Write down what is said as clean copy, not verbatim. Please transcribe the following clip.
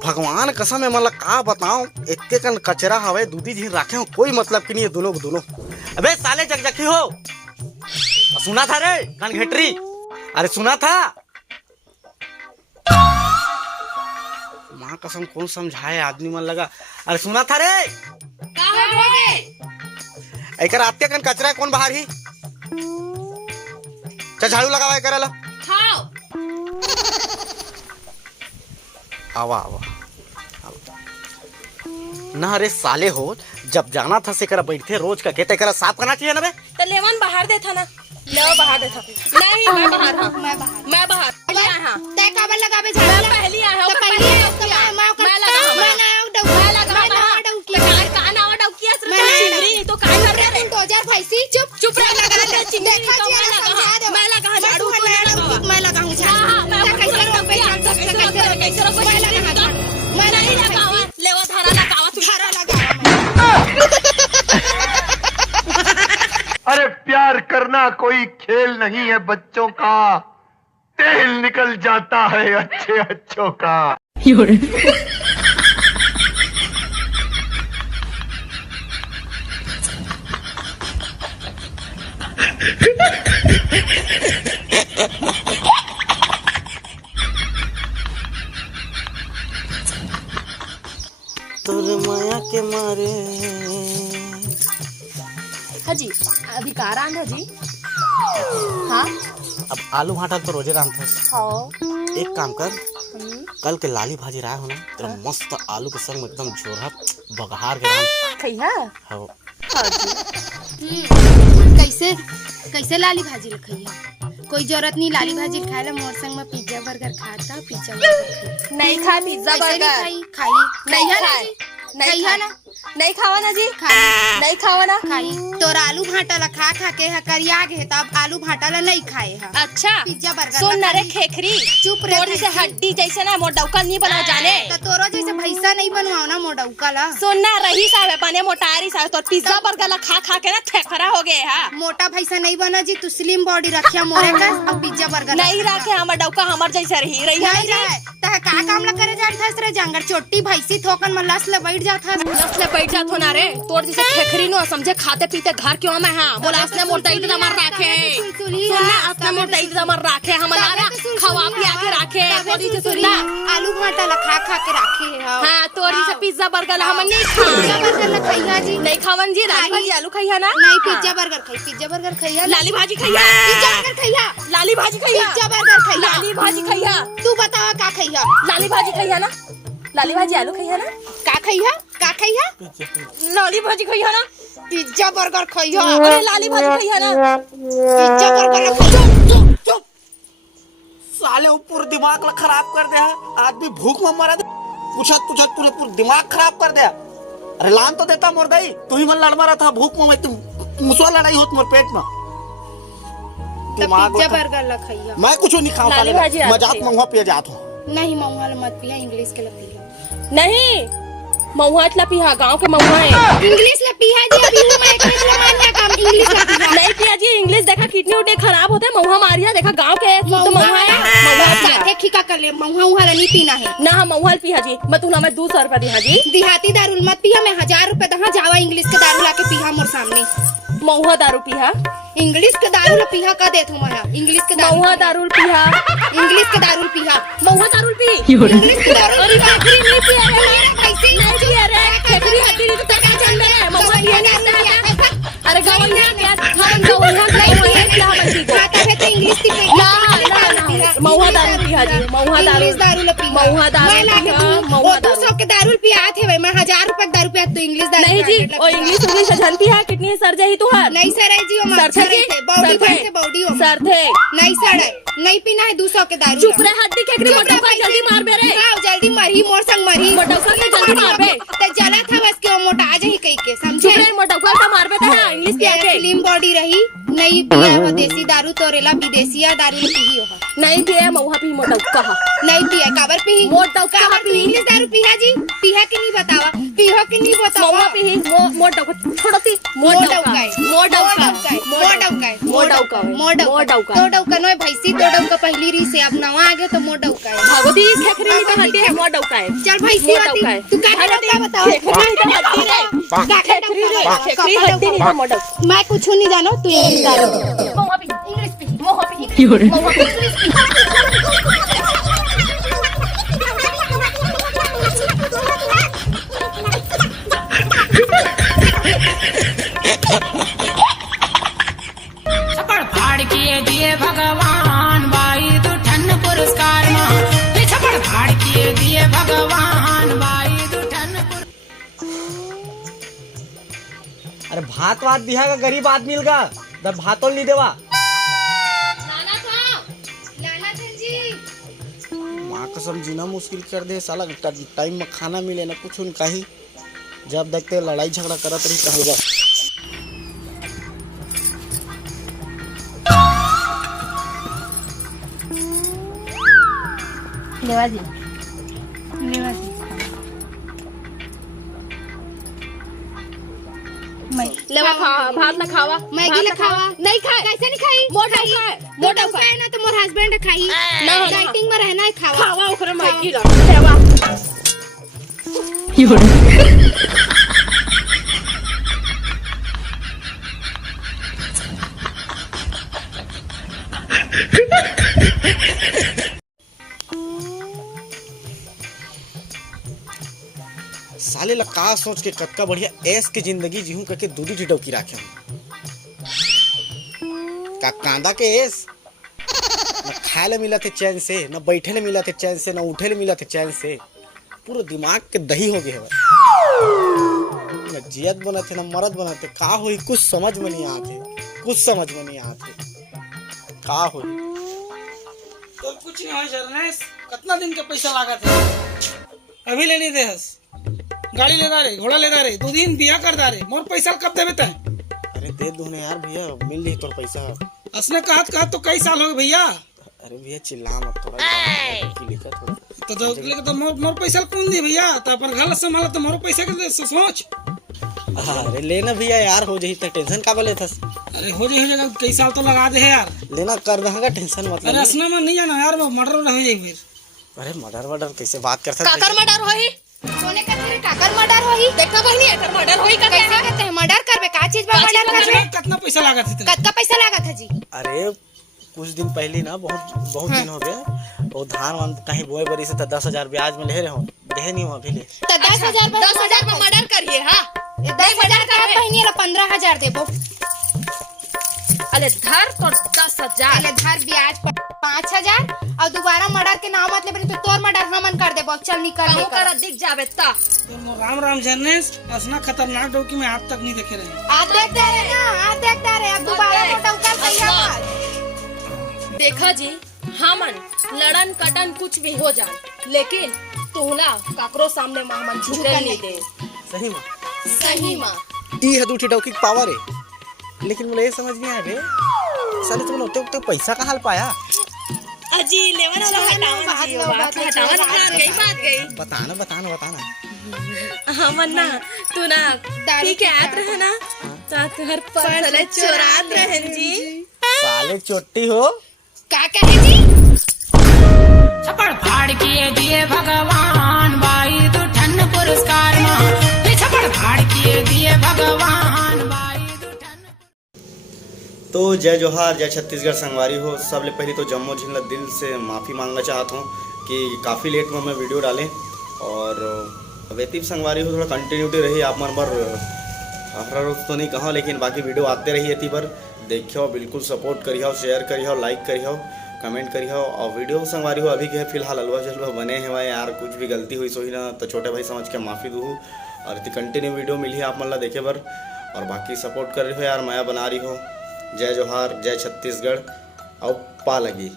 भगवान कसम है मतलब का बताऊं, इतने कन कचरा हवे दूधी जी रखे हो, कोई मतलब की नहीं है दोनों दोनों। अबे साले जगजगी हो, सुना था रे कान घेटरी, अरे सुना था। माँ कसम कौन समझाए आदमी मन लगा, अरे सुना था रे। एक आते कन कचरा कौन बाहर ही, चल झाड़ू लगावा एक ला। आवा आवा ना रे साले हो, जब जाना था से करा बैठे रोज का गेट करा साफ करना चाहिए ना बे। तो लेवन बाहर दे था ना, ले बाहर दे था। नहीं मैं बाहर हां, मैं बाहर लिया हां। तय काबर लगावे झाड़ू, मैं पहली आया हूं, पहली मैं लगा, मैं लगा कान आवा डौकिया से चिंगरी तो काय कर रहे तो 2000 फैसी चुप रह लगा दे चिंगरी तो मैं लगा झाड़ू मैं लगा हूं झाड़ू मैं कैसे लगा मैं नहीं लगावा लेवा धारा लगावा अरे प्यार करना कोई खेल नहीं है बच्चों का, तेल निकल जाता है अच्छे अच्छों का। तोर माया के मारे हाजी अधिकार आंधा जी। हाँ अब आलू भाटा तो रोजे राम था। हाँ एक काम कर, कल के लाली भाजी रहा हो ना तेरा मस्त आलू के संग में एकदम जोरा बघार के राम खैया हो। कैसे कैसे लाली भाजी लखैया, कोई जरूरत नहीं लाली भाजी खाए ला, मोर संग में पिज्जा बर्गर खाता, पिज्जा बर्गर नहीं खा पिज्जा बर्गर खाई नहीं खाए नहीं खा ना, नहीं खावा ना जी, नहीं खावा ना खाई तोर आलू भाटा ला खा खा के करिया गे, तब आलू भाटा ला नहीं खाए है। अच्छा पिज्जा बर्गर सुन ना रे खेखरी, चुप रे, थोड़ी से हड्डी जैसे ना मोटौका नहीं बना जाने, तो तोरो जैसे भैसा नहीं बनवाओ ना मोटौका ला। सुन ना रही साहब बने मोटारी साहब तो पिज्जा बर्गर ला खा खा के ना थेखरा हो गए है। मोटा भैसा नहीं बना जी, तू स्लिम बॉडी रखिया मोरे का, अब पिज्जा बर्गर नहीं रखे, हमर डौका हमर जैसे रही रही नहीं रहे त का काम ला करे जात हस रे, जंगल छोटी भैंसी थोकन में लस ले बैठ जात हस, लस ले बैठ जात हो ना रे, तोर जैसे खेखरी नो समझे खाते पीते घर क्यों में हां बोला असने मोटा इतना मर रखे, सुन ना असने मोटा इतना मर रखे, हमारा खवा पिया के रखे, थोड़ी से सुन ना आलू भाटा ला खा खा के रखे है। हां तोरी से पिज्जा बर्गर ला हम नहीं खा, पिज्जा बर्गर ला खैया जी, नहीं खावन जी, लाली भाजी आलू खैया ना, नहीं पिज्जा बर्गर खाई, पिज्जा बर्गर खैया, लाली भाजी खैया, पिज्जा बर्गर खैया, लाली भाजी खैया, पिज्जा बर्गर खैया, लाली भाजी खैया, तू बता का खैया, लाली भाजी खैया ना, लाली भाजी आलू खैया ना, का खैया, का खैया, लाली भाजी खैया ना, पिज्जा बर्गर खैया, अरे लाली भाजी खैया ना, पिज्जा बर्गर चुप चुप साले ऊपर दिमाग ला खराब कर दे, आदमी भूख में मरा दे, पूछत पूछत पूरे पूरा दिमाग खराब कर दे। अरे लान तो देता मोर दई, तू ही मन लड़ मारा था भूख में, मैं तुम मुसवा लड़ाई होत मोर पेट में। पिज्जा बर्गर ला खैया, मैं कुछ नहीं खाऊं साले, मजाक मंगवा पिया जात हूं। नहीं महुआ ला मत पिया, इंग्लिश के ला पिया, नहीं महुआत ला पिया, गांव के महुआ है, इंग्लिश ला पिया जी, अभी हूं मैं इंग्लिश ला मान जा काम, इंग्लिश ला पिया नहीं पिया जी, इंग्लिश देखा किडनी उडनी खराब होते, महुआ मारिया देखा गांव के तो महुआ है, महुआ जाते खिका कर ले, महुआ उहा ला नहीं पीना है ना, हम महुआ पिया जी, मैं तू ना मैं 200 रुपया दिया जी, देहाती दारू मत पिया, मैं 1000 रुपए दहा, जावा इंग्लिश के दारू ला के पिया मोर सामने, महुआ दारू पिया, इंग्लिश के दारू ला पिया का देत हूं मैं, इंग्लिश के दारू, महुआ दारू पिया, इंग्लिश के दारू पिया, महुआ दारू पी, इंग्लिश के दारू, अरे खेखरी नहीं पिया रे, कैसे नहीं पिया रे, खेखरी हड्डी नहीं तो क्या जान ले, महुआ पिया नहीं, अरे गवैया क्या हम गवैया नहीं पिया बंदी को, खाता है तो इंग्लिश की ना महुआ दारू पिया जी, महुआ दारू, इंग्लिश दारू ला पिया, महुआ दारू पिया, महुआ दारू 200 के दारू पिया थे भाई, मैं 1000 रुपए दारू पिया, तो इंग्लिश दारू नहीं जी, ओ इंग्लिश इंग्लिश जानती है कितनी सर जाई तू हर नहीं सर है जी, वो सर मच्छर थे है, बॉडी थे, बॉडी हो सर थे, नहीं सर है, नहीं पीना है 200 के दारू, चुप रहे हड्डी केकरी मोटौका जल्दी मार बे रे, आओ जल्दी मरी मोर संग मरी, मोटौका के जल्दी मार बे, तो जला था बस के वो मोटा आ जाही कई के, समझे चुप रहे मोटौका का मार बे ता इंग्लिश पिया के, स्लिम बॉडी रही, नहीं पिया हो देसी दारू तोरेला विदेशिया दारू पी हो नहीं पिए मऊहा पी मोटक कहा नहीं पिया काबर पी मोटक कहा पी इंग्लिश दारू पिया जी पिया के नहीं बतावा पीहो के नहीं बतावा मऊहा पी मोटक थोड़ा सी मोटक नो भैंसी तोड़ौका पहली री से अब नवा आ गए तो मोड़ौका भगवती खेखरी नहीं तो हड्डी है मोटक है चल भैंसी होती तू क्या बताओ खेखरी हड्डी नहीं तो मोटक मैं कुछ नहीं जानो तू इंग्लिश दारू मऊहा पी इंग्लिश पी मऊहा पी मऊहा पी छप्पड़ फाड़ किए दिए भगवान बाई दुठन पुरस्कार छप्पड़ फाड़ किए दिए भगवान बाई दुठन अरे भात वात दिया का गरीब आदमी का दब भातों नहीं देवा माँ कसम जीना मुश्किल कर दे साला टाइम में खाना मिले ना कुछ उनका ही जब देखते लड़ाई झगड़ा करत रही कहेगा लेवा जी लेवा जी लेवा खावा भात ना खावा मैगी ले खावा नहीं खाए कैसे नहीं खाई मोटा खाए मोटा खाए ना तो मोर हस्बैंड खाई डाइटिंग में रहना है खावा खावा ओकरे मैगी ला लेवा साले ला का सोच के कतका बढ़िया ऐस के जिंदगी जीहूं करके दूधी टिटौकी राखे का कांदा के ऐस न खाए ले मिला थे चैन से न बैठे ले मिला थे चैन से न उठे ले मिला थे चैन से पूरा दिमाग के दही हो गए है न जियत बना थे न मरद बना थे का होई कुछ समझ में नहीं आते कुछ समझ में नहीं आते का होई तो कुछ नहीं हो जरनेस कितना दिन के पैसा लागत है अभी ले नहीं दे हस गाड़ी ले दा रे घोड़ा ले दा रे 2 दिन बिया कर दा रे मोर पैसा कब देबे तय अरे दे दो यार भैया मिल रही तोर पैसा असने कहत तो कई साल हो गए भैया अरे भैया चिल्ला मत थोड़ा की लिखा थोड़ा तो जो लेके तो मोर पैसा कौन दी भैया तो अपन घर संभाला तो मोर पैसा के सोच अरे लेना भैया यार हो जाही त टेंशन का बोले थस अरे हो जाएगा कई साल तो लगा दे है यार लेना कर दहागा टेंशन मत अरे ले असना में नहीं जाना यार मर्डर हो जाए फिर अरे मर्डर कैसे बात कर सकते काकर मर्डर होई सोने का तेरे काकर मर्डर होई देखना बहनी एकर मर्डर होई का कैसे कहते हैं मर्डर करबे का चीज बा मर्डर करबे कितना पैसा लागत है कितना पैसा लागत है जी अरे कुछ दिन पहले ना बहुत दिन हो गए वो धान वान कहीं बोए बरी से 10,000 ब्याज में ले रहे हो दे नहीं हो अभी ले तो 10,000 में मर्डर करिए हां 10,000 का बहनी ला 15,000 देबो अरे धर तो 10,000 अरे धर ब्याज 5,000 और दोबारा मर्डर के नाम मत ले बनी तो तोर मर्डर हमन कर देबो चल निकल कहूं कर दिख जावे ता तो राम राम जरनेस असना खतरनाक डोकी में आज तक नहीं देखे रहे आज देखते रहे ना आज देखते रहे अब दोबारा मोटा उतर सही मत देखा जी हमन लड़न कटन कुछ भी हो जाए लेकिन तोहला काकरो सामने हमन झुके नहीं दे सही मां ई है दूठी डौकी पावर है लेकिन मुझे ये समझ नहीं आ गए साले तुम लोग तो पैसा कहाँ पाया अजी लेवन वाला बात गई बताना हमन ना तू ना पी के आत रहे ना तो घर पर साले चोरात रहन जी साले चोटी हो क्या कहे जी छप्पड़ फाड़ किए दिए भगवान बाई दुठन पुरस्कार छप्पड़ फाड़ किए दिए भगवान बाई दुठन। तो जय जोहार जय छत्तीसगढ़ संगवारी हो सबले पहले तो जम्मो झिल्ला दिल से माफ़ी मांगना चाहता हूँ कि काफ़ी लेट में मैं वीडियो डालें और वेतिब संगवारी हो थोड़ा कंटिन्यूटी रही आप मन पर हर रोज तो नहीं कहा लेकिन बाकी वीडियो आते रही थी पर देखियो बिल्कुल सपोर्ट करियो शेयर करियो लाइक करियो कमेंट करियो और वीडियो संगवारी हो अभी के फिलहाल हलवा जलवा बने हैं यार कुछ भी गलती हुई सो ही ना तो छोटे भाई समझ के माफ़ी दूँ और इतनी कंटिन्यू वीडियो मिली आप मन ला देखे बर और बाकी सपोर्ट कर रही हो यार मैं बना रही हो जय जोहार जय छत्तीसगढ़ और पा लगी।